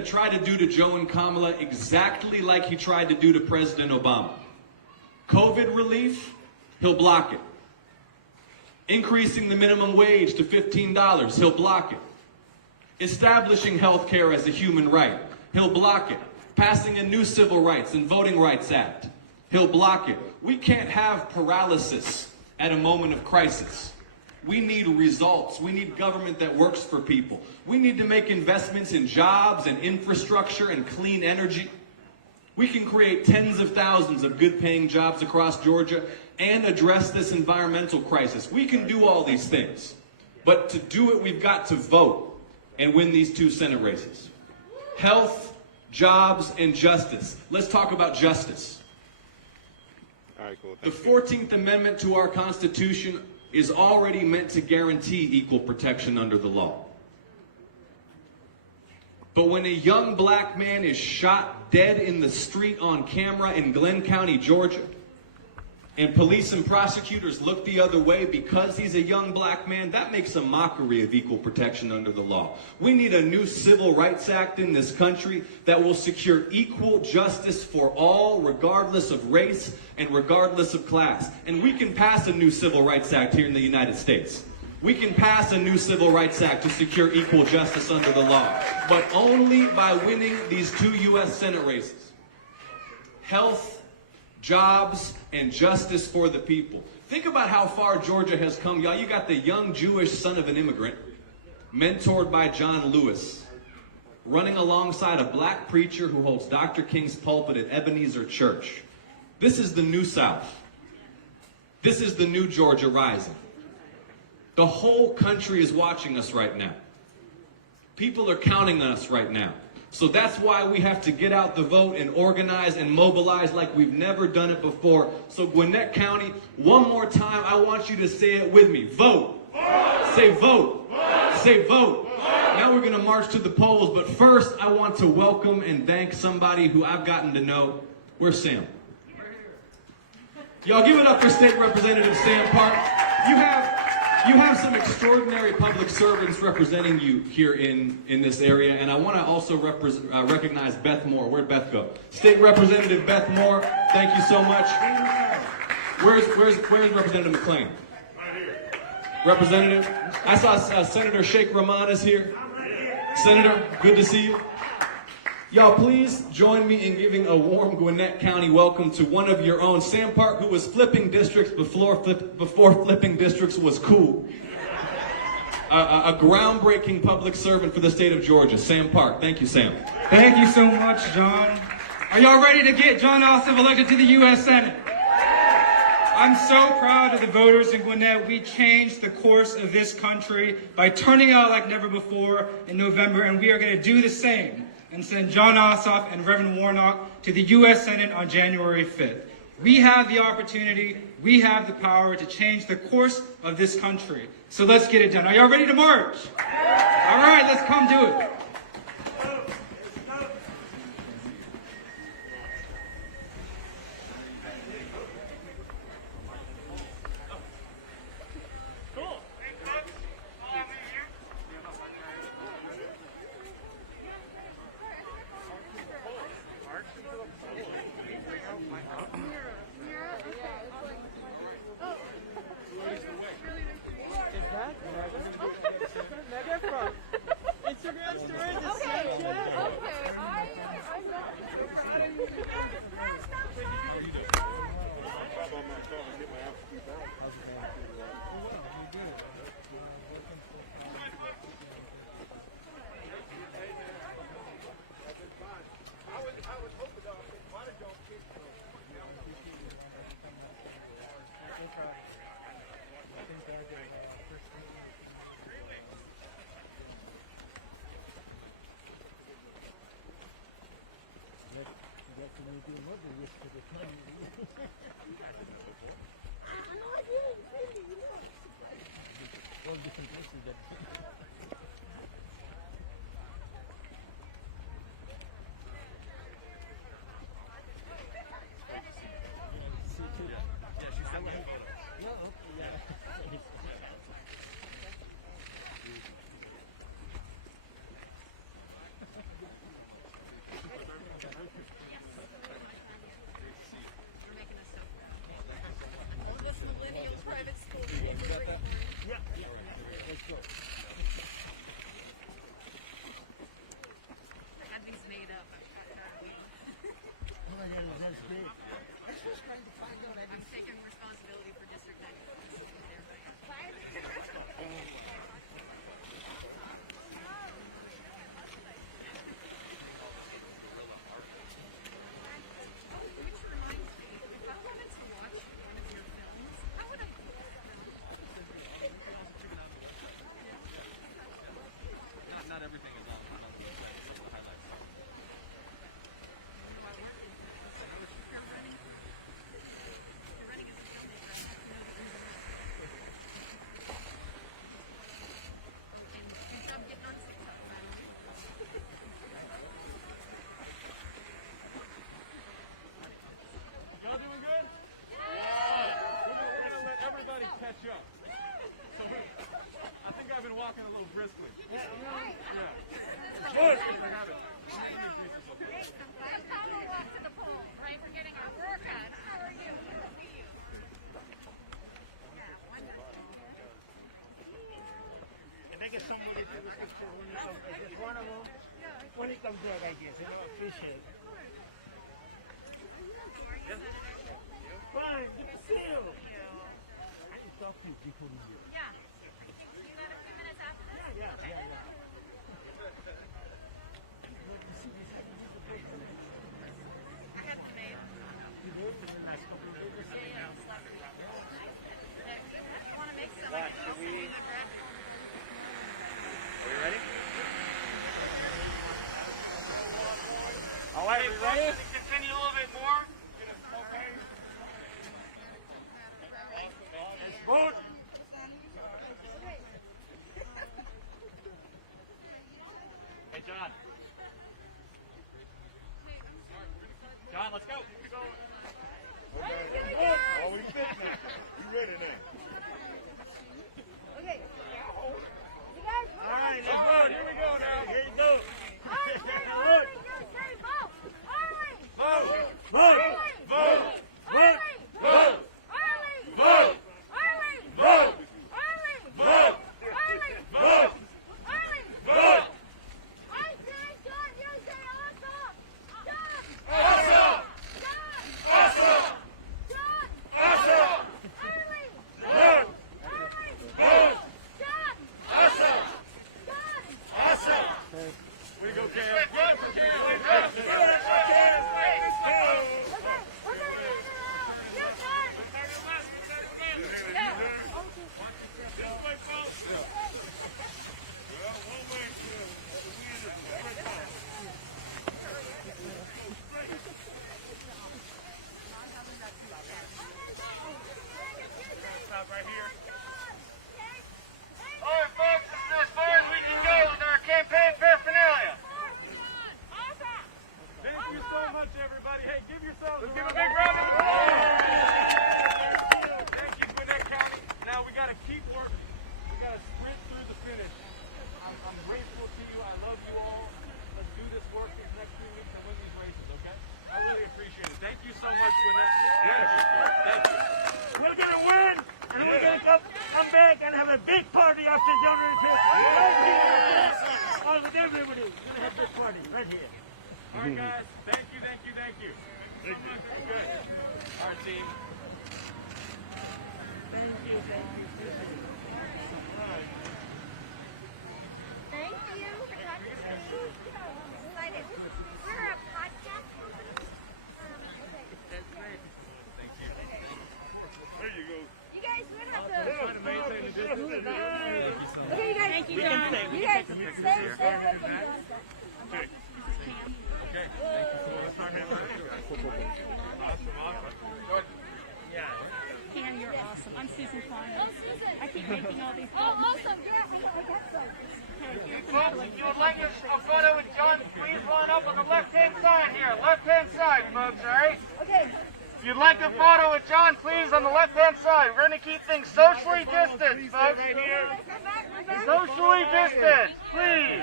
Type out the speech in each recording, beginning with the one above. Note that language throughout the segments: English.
to try to do to Joe and Kamala exactly like he tried to do to President Obama. COVID relief, he'll block it. Increasing the minimum wage to $15, he'll block it. Establishing health care as a human right, he'll block it. Passing a new Civil Rights and Voting Rights Act, he'll block it. We can't have paralysis at a moment of crisis. We need results. We need government that works for people. We need to make investments in jobs and infrastructure and clean energy. We can create tens of thousands of good-paying jobs across Georgia and address this environmental crisis. We can do all these things. But to do it, we've got to vote and win these 2 Senate races. Health, jobs, and justice. Let's talk about justice. All right, cool. The 14th Amendment to our Constitution is already meant to guarantee equal protection under the law. But when a young black man is shot dead in the street on camera in Glenn County, Georgia, and police and prosecutors look the other way because he's a young black man, that makes a mockery of equal protection under the law. We need a new Civil Rights Act in this country that will secure equal justice for all, regardless of race and regardless of class. And we can pass a new Civil Rights Act here in the United States. We can pass a new Civil Rights Act to secure equal justice under the law, but only by winning these 2 U.S. Senate races. Health, jobs, and justice for the people. Think about how far Georgia has come, y'all. You got the young Jewish son of an immigrant, mentored by John Lewis, running alongside a black preacher who holds Dr. King's pulpit at Ebenezer Church. This is the new South. This is the new Georgia rising. The whole country is watching us right now. People are counting on us right now. So that's why we have to get out the vote and organize and mobilize like we've never done it before. So Gwinnett County, one more time, I want you to say it with me. Vote. Vote. Say vote. Vote. Say vote. Vote. Now we're going to march to the polls, but first I want to welcome and thank somebody who I've gotten to know. Where's Sam? Y'all give it up for State Representative Sam Park. You have some extraordinary public servants representing you here in this area, and I want to also recognize Beth Moore. Where'd Beth go? State Representative Beth Moore, thank you so much. Where's Representative McClain? Right here. Representative? I saw Senator Sheikh Rahman is here. Senator, good to see you. Y'all, please join me in giving a warm Gwinnett County welcome to one of your own, Sam Park, who was flipping districts before flipping districts was cool. A groundbreaking public servant for the state of Georgia, Sam Park. Thank you, Sam. Thank you so much, John. Are y'all ready to get Jon Ossoff elected to the U.S. Senate? I'm so proud of the voters in Gwinnett. We changed the course of this country by turning out like never before in November, and we are going to do the same and send Jon Ossoff and Reverend Warnock to the U.S. Senate on January 5th. We have the opportunity, we have the power to change the course of this country. So let's get it done. Are y'all ready to march? All right, let's come do it. Instagram stories, Snapchat. Okay, I'm not so proud of you. I'm taking responsibility for District 9. Which reminds me, if I wanted to watch one of your films, how would I do that? Not everything is on the website. It's just the highlights. How do I work into that? So if you're running as a filmmaker, I have to know the ins and outs. And good job getting on TikTok, man. Y'all doing good? Yeah! We're gonna let everybody catch up. I think I've been walking a little briskly. Yeah. Good. Last time we walked to the pool, right? We're getting our workout. How are you? Good to see you. Yeah, wonderful. I think it's somebody to the picture when you come, it's one of them. When he comes back, I guess, appreciate it. Fine, good to see you. I just talked to you before you do. Yeah. You got a few minutes after this? Yeah. I have the mail. You did? It was a nice couple of days. Yeah, it's lovely. If you want to make some, I can also do the bread. Are we ready? All right, we ready? Continue a little bit more. It's good. Hey, John. John, let's go. Oh, we fit now. You ready now? Okay. You guys, All right, let's go. Here we go now. Here you go. Arlie, you say vote. Arlie. Vote. Vote. Vote. Arlie. Vote. Arlie. Vote. Arlie. Vote. Arlie. Vote. Arlie. Vote. Arlie. Vote. I say John, you say Ossoff. John. Awesome. John. Awesome. John. Awesome. Arlie. Vote. Arlie. Vote. John. Awesome. John. Awesome. We go, Cam. Good for Cam. Okay, we're gonna get it out. You done. Yeah. Stop right here. All right, folks, this is as far as we can go with our campaign paraphernalia. Thank you so much, everybody. Hey, give yourselves a big round of applause. Thank you, Gwinnett County. Now we got to keep working. We got to sprint through the finish. I'm grateful to you. I love you all. Let's do this work these next 3 weeks and win these races, okay? I really appreciate it. Thank you so much, Gwinnett. Yes. Thank you. We're going to win, and we're going to come back and have a big party after January 5th. Right here. All with everybody. We're going to have this party right here. All right, guys. Thank you, thank you, thank you. Thank you. Good. All right, team. Thank you. Thank you for talking to me. Excited. We're a podcast company. That's great. There you go. You guys would have to. Try to maintain the distance. Okay, you guys. Thank you, John. You guys stay Okay. Okay. Awesome. Cam, you're awesome. I'm Susan Klein. Oh, Susan. I keep making all these Oh, awesome. Yeah, I got some. Folks, if you would like a photo with John, please line up on the left-hand side here. Left-hand side, folks, all right? Okay. If you'd like a photo with John, please, on the left-hand side. We're going to keep things socially distanced, folks. Right here. Socially distanced, please.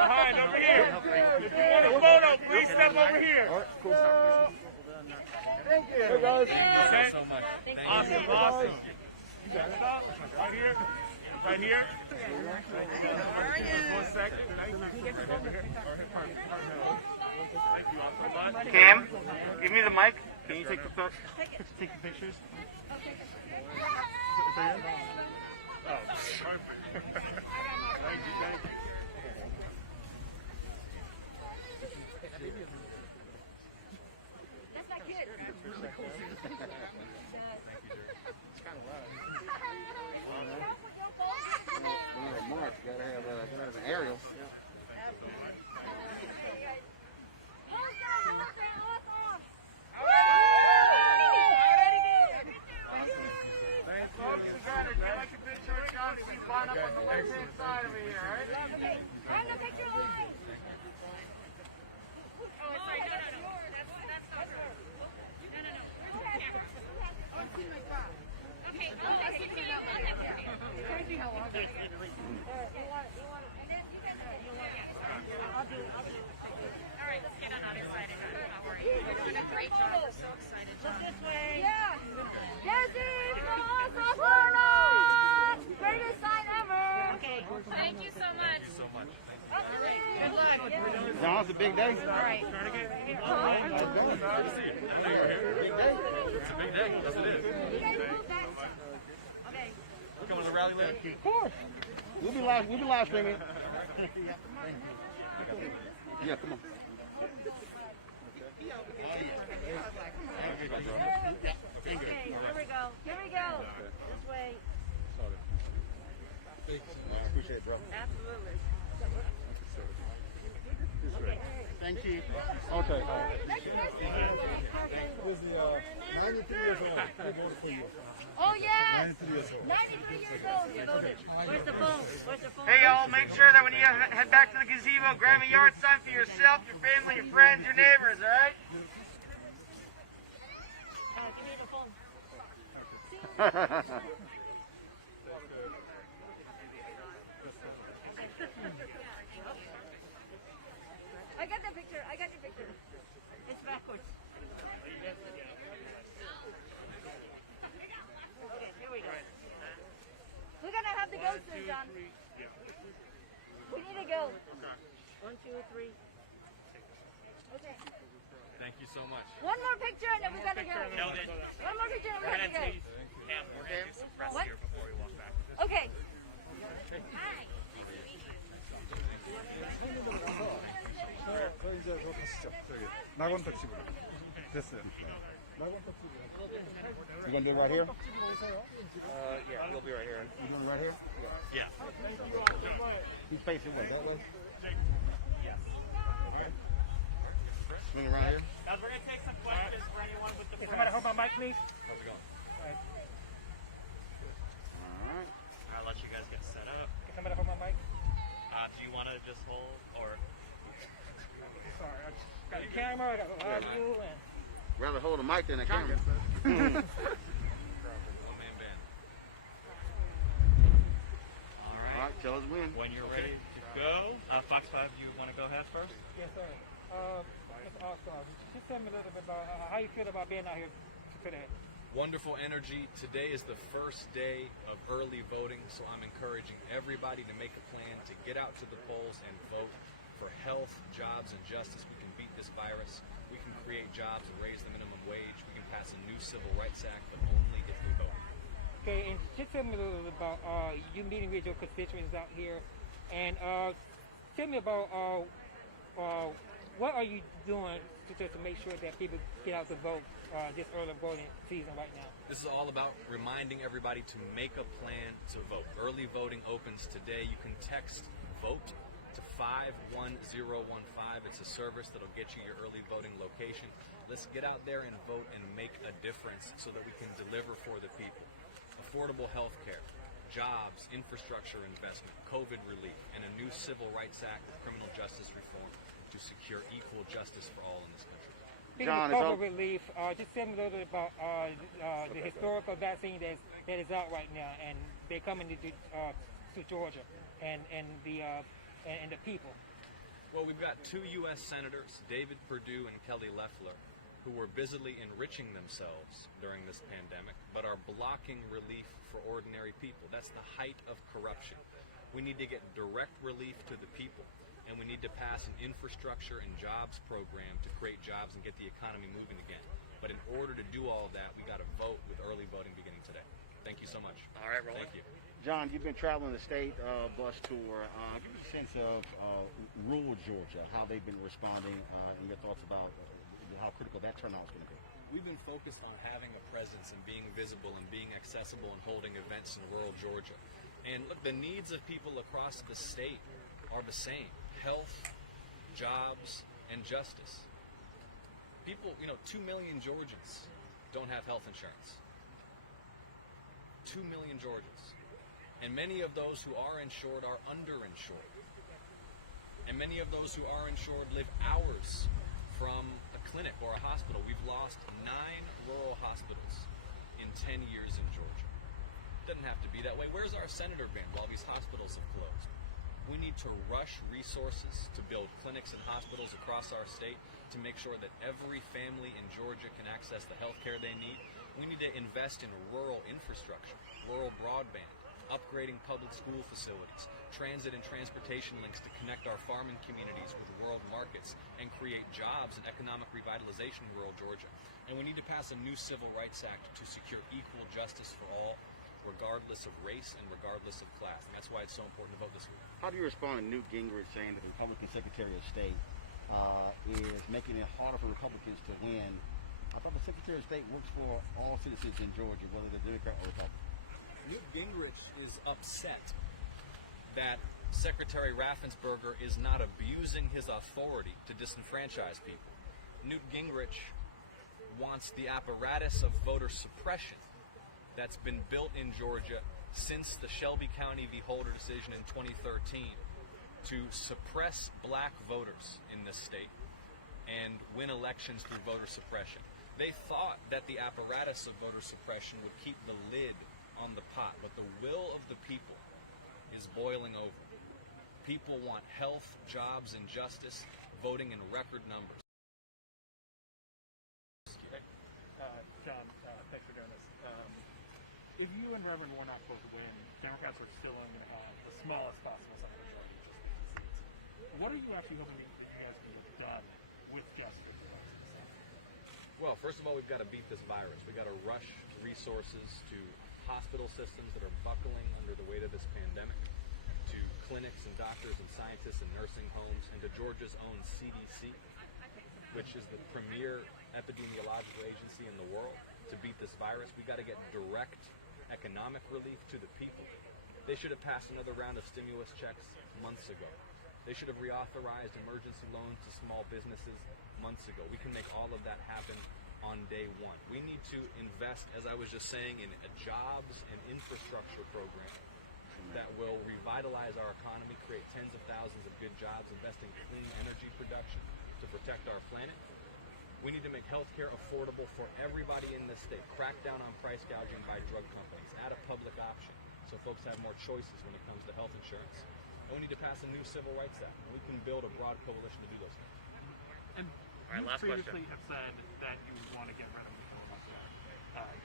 Behind, over here. If you want a photo, please step over here. Thank you. Okay. Awesome, awesome. Stop. Right here. Right here. One second. Over here. Cam, give me the mic. Can you take the take the pictures? Oh, perfect. Thank you, thank you. That's my kid. March, you gotta have an aerial. Thanks, folks. Again, if you'd like a picture with John, please line up on the left-hand side over here, all right? Okay, I'm the picture line. Oh, sorry, no. That's not her. No. Where's the camera? Okay, I'll take it. Crazy how long it is. All right, let's get on the other side of her. Don't worry. You're doing a great job. We're so excited, John. Yeah. Jesse from Ossoff, greatest sign ever. Okay. Thank you so much. Good luck. John, it's a big day. All right. It's a big day. Yes, it is. Okay. Coming to the rally later? Of course. We'll be live streaming. Yeah, come on. Okay, here we go. This way. I appreciate it, bro. Absolutely. Thank you. Okay. Oh, yes. 93 years old. You voted. Where's the phone? Hey, y'all, make sure that when you head back to the gazebo, grab a yard sign for yourself, your family, your friends, your neighbors, all right? Give me the phone. I got the picture. It's backwards. Okay, here we go. We're gonna have to go soon, John. We need to go. 1, 2, 3. Okay. Thank you so much. One more picture and then we gotta go. One more picture and we have to go. Cam, we're going to do some press What? here before we walk back. Okay. Hi. Nice to meet you. 이제 저 가시죠. 저기 낙원 특집으로. 됐어요. You gonna do it right here? Yeah, we'll be right here. You doing it right here? Yeah. He's facing what, that way? Swing around here? Guys, we're going to take some questions for anyone with the press. Somebody hold my mic, please. How's it going? All right. I'll let you guys get set up. Can somebody hold my mic? Do you want to just hold or? Sorry, I just got the camera, I got the live view, and... Rather hold a mic than a camera. Oh, man, Ben. All All right. right, tell us when. When you're ready to go, Fox 5, you want to go ahead first? Yes, sir. Mr. Ossoff, just tell me a little bit about how you feel about being out here today. Wonderful energy. Today is the first day of early voting, so I'm encouraging everybody to make a plan to get out to the polls and vote for health, jobs, and justice. We can beat this virus. We can create jobs and raise the minimum wage. We can pass a new civil rights act, but only if we vote. Okay, and just tell me a little bit about you meeting with your constituents out here, and tell me about what are you doing to make sure that people get out to vote this early voting season right now? This is all about reminding everybody to make a plan to vote. Early voting opens today. You can text VOTE to 51015. It's a service that'll get you your early voting location. Let's get out there and vote and make a difference so that we can deliver for the people. Affordable health care, jobs, infrastructure investment, COVID relief, and a new civil rights act with criminal justice reform to secure equal justice for all in this country. Speaking of COVID relief, just tell me a little bit about the historical vaccine that is out right now, and they're coming to Georgia and the people. Well, we've got 2 U.S. senators, David Perdue and Kelly Loeffler, who were busily enriching themselves during this pandemic, but are blocking relief for ordinary people. That's the height of corruption. We need to get direct relief to the people, and we need need to pass an infrastructure and jobs program to create jobs and get the economy moving again. But in order to do all of that, we got to vote with early voting beginning today. Thank you so much. All right, Roland. Thank you. John, you've been traveling the state bus tour. Give me a sense of rural Georgia, how they've been responding, and your thoughts about how critical that turnout is going to be. We've been focused on having a presence and being visible and being accessible and holding events in rural Georgia. And look, the needs of people across the state are the same: health, jobs, and justice. People, 2 million Georgians don't have health insurance. 2 million Georgians. And many of those who are insured are underinsured. And many of those who are insured live hours from a clinic or a hospital. We've lost 9 rural hospitals in 10 years in Georgia. It doesn't have to be that way. Where's our senator been while these hospitals have closed? We need to rush resources to build clinics and hospitals across our state to make sure that every family in Georgia can access the health care they need. We need to invest in rural infrastructure, rural broadband, upgrading public school facilities, transit and transportation links to connect our farming communities with world markets and create jobs and economic revitalization in rural Georgia. And we need to pass a new Civil Rights Act to secure equal justice for all, regardless of race and regardless of class. And that's why it's so important to vote this week. How do you respond to Newt Gingrich saying that the Republican Secretary of State is making it harder for Republicans to win? I thought the Secretary of State works for all citizens in Georgia, whether they're Democrat or Republican. Newt Gingrich is upset that Secretary Raffensperger is not abusing his authority to disenfranchise people. Newt Gingrich wants the apparatus of voter suppression that's been built in Georgia since the Shelby County v. Holder decision in 2013 to suppress black voters in this state and win elections through voter suppression. They thought that the apparatus of voter suppression would keep the lid on the pot, but the will of the people is boiling over. People want health, jobs, and justice, voting in record numbers. John, thanks for doing this. If you and Reverend Warnock both win, Democrats are still only going to have the smallest possible Senate majority, just 6 seats. What are you actually hoping that you guys can get done with justice? Well, first of all, we've got to beat this virus. We've got to rush resources to hospital systems that are buckling under the weight of this pandemic, to clinics and doctors and scientists and nursing homes, and to Georgia's own CDC, which is the premier epidemiological agency in the world, to beat this virus. We've got to get direct economic relief to the people. They should have passed another round of stimulus checks months ago. They should have reauthorized emergency loans to small businesses months ago. We can make all of that happen on day one. We need to invest, as I was just saying, in a jobs and infrastructure program that will revitalize our economy, create tens of thousands of good jobs, invest in clean energy production to protect our planet. We need to make healthcare affordable for everybody in this state, crack down on price gouging by drug companies, add a public option so folks have more choices when it comes to health insurance. And we need to pass a new Civil Rights Act. We can build a broad coalition to do those things. And you previously have said that you would want to get rid of the filibuster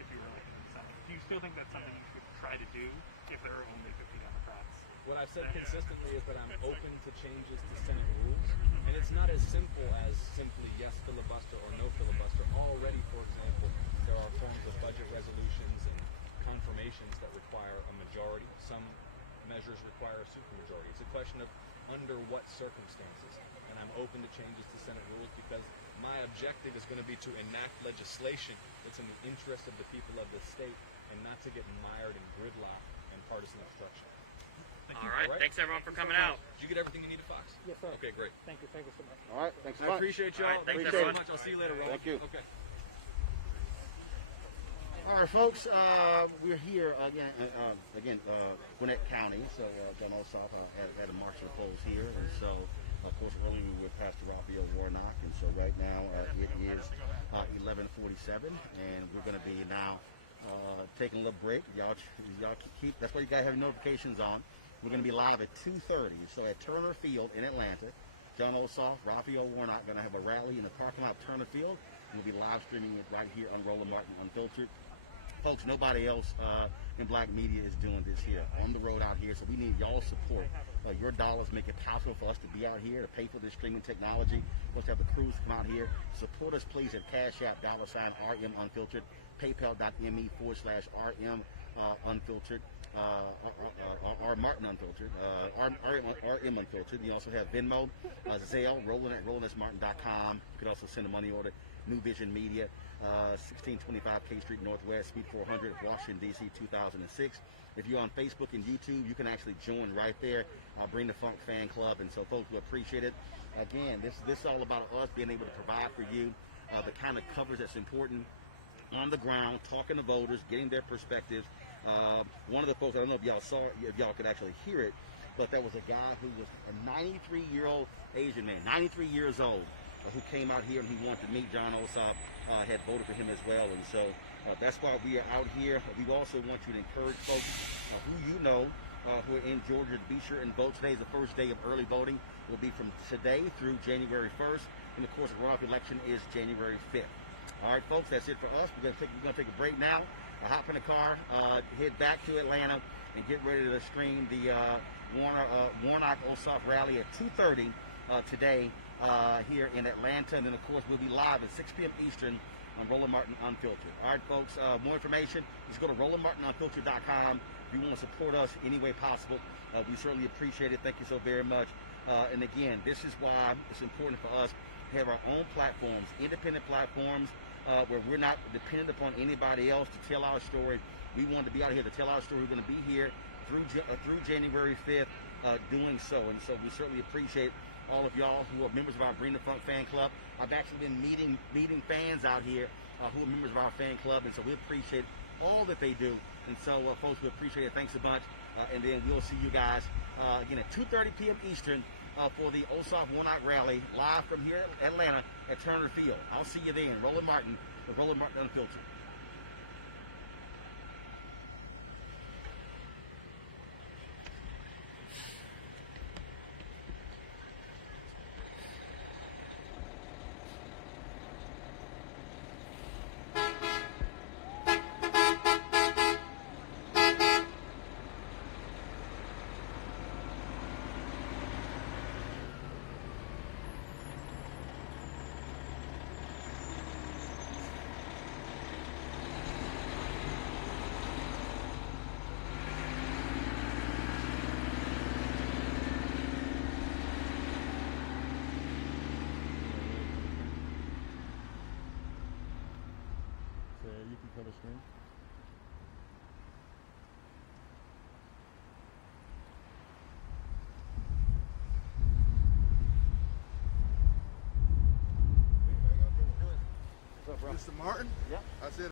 if you were elected in the Senate. Do you still think that's something you should try to do if there are only 50 Democrats? What I've said consistently is that I'm open to changes to Senate rules. And it's not as simple as simply yes filibuster or no filibuster. Already, for example, there are forms of budget resolutions and confirmations that require a majority. Some measures require a supermajority. It's a question of under what circumstances. And I'm open to changes to Senate rules because my objective is going to be to enact legislation that's in the interest of the people of this state and not to get mired in gridlock and partisan obstruction. All right. Thanks everyone for coming out. Did you get everything you needed, Fox? Yes, sir. Okay, great. Thank you so much. All right, thanks a I lot. appreciate y'all. All right, thanks, Thank you so much. I'll see you later, Roland. Thank you. Okay. All right, folks, we're here again, Gwinnett County. So Jon Ossoff had a march of the polls here, and so of course earlier we were with Pastor Raphael Warnock, and so right now it is 11:47, and we're going to be now taking a little break. Y'all keep. That's why you guys have your notifications on. We're going to be live at 2:30. So at Turner Field in Atlanta, Jon Ossoff, Raphael Warnock going to have a rally in the parking lot of Turner Field. We'll be live streaming it right here on Roland Martin Unfiltered. folks, nobody else in black media is doing this here on the road out here. So we need y'all's support. Your dollars make it possible for us to be out here to pay for this streaming technology. Let's have the crews come out here. Support us, please, at Cash App, $RM Unfiltered, PayPal.me/RM Unfiltered, R Martin Unfiltered, RM Unfiltered. You also have Venmo, Zelle, Roland@RolandSMartin.com. You could also send a money order. New Vision Media, 1625 K Street Northwest, Suite 400, Washington, D.C., 2006. If you're on Facebook and YouTube, you can actually join right there. Bring the Funk Fan Club, and so folks will appreciate it. Again, this is all about us being able to provide for you the kind of coverage that's important on the ground, talking to voters, getting their perspectives. One of the folks, I don't know if y'all saw it, if y'all could actually hear it, but there was a guy who was a 93-year-old Asian man, 93 years old, who came out here and he wanted to meet Jon Ossoff, had voted for him as well. And so that's why we are out here. We also want you to encourage folks who you know who are in Georgia to be sure and vote. Today is the first day of early voting. It will be from today through January 1st. And of course, the runoff election is January 5th. All right, folks, that's it for us. We're going to take a break now. Hop in the car, head back to Atlanta, and get ready to stream the Warnock Ossoff rally at 2:30 today here in Atlanta. And then, of course, we'll be live at 6 p.m. Eastern on Roland Martin Unfiltered. All right, folks, more information, just go to RolandMartinUnfiltered.com. If you want to support us any way possible, we certainly appreciate it. Thank you so very much. And again, this is why it's important for us to have our own platforms, independent platforms, where we're not dependent upon anybody else to tell our story. We want to be out here to tell our story. We're going to be here through January 5th doing so. And so we certainly appreciate all of y'all who are members of our Bring the Funk Fan Club. I've actually been meeting fans out here who are members of our fan club, and so we appreciate all that they do. And so, folks, we appreciate it. Thanks a bunch. And then we'll see you guys again at 2:30 p.m. Eastern for the Ossoff Warnock rally live from here at Atlanta at Turner Field. I'll see you then. Roland Martin, with Roland Martin Unfiltered. You can cover screen. Mr. Martin? Yep. I said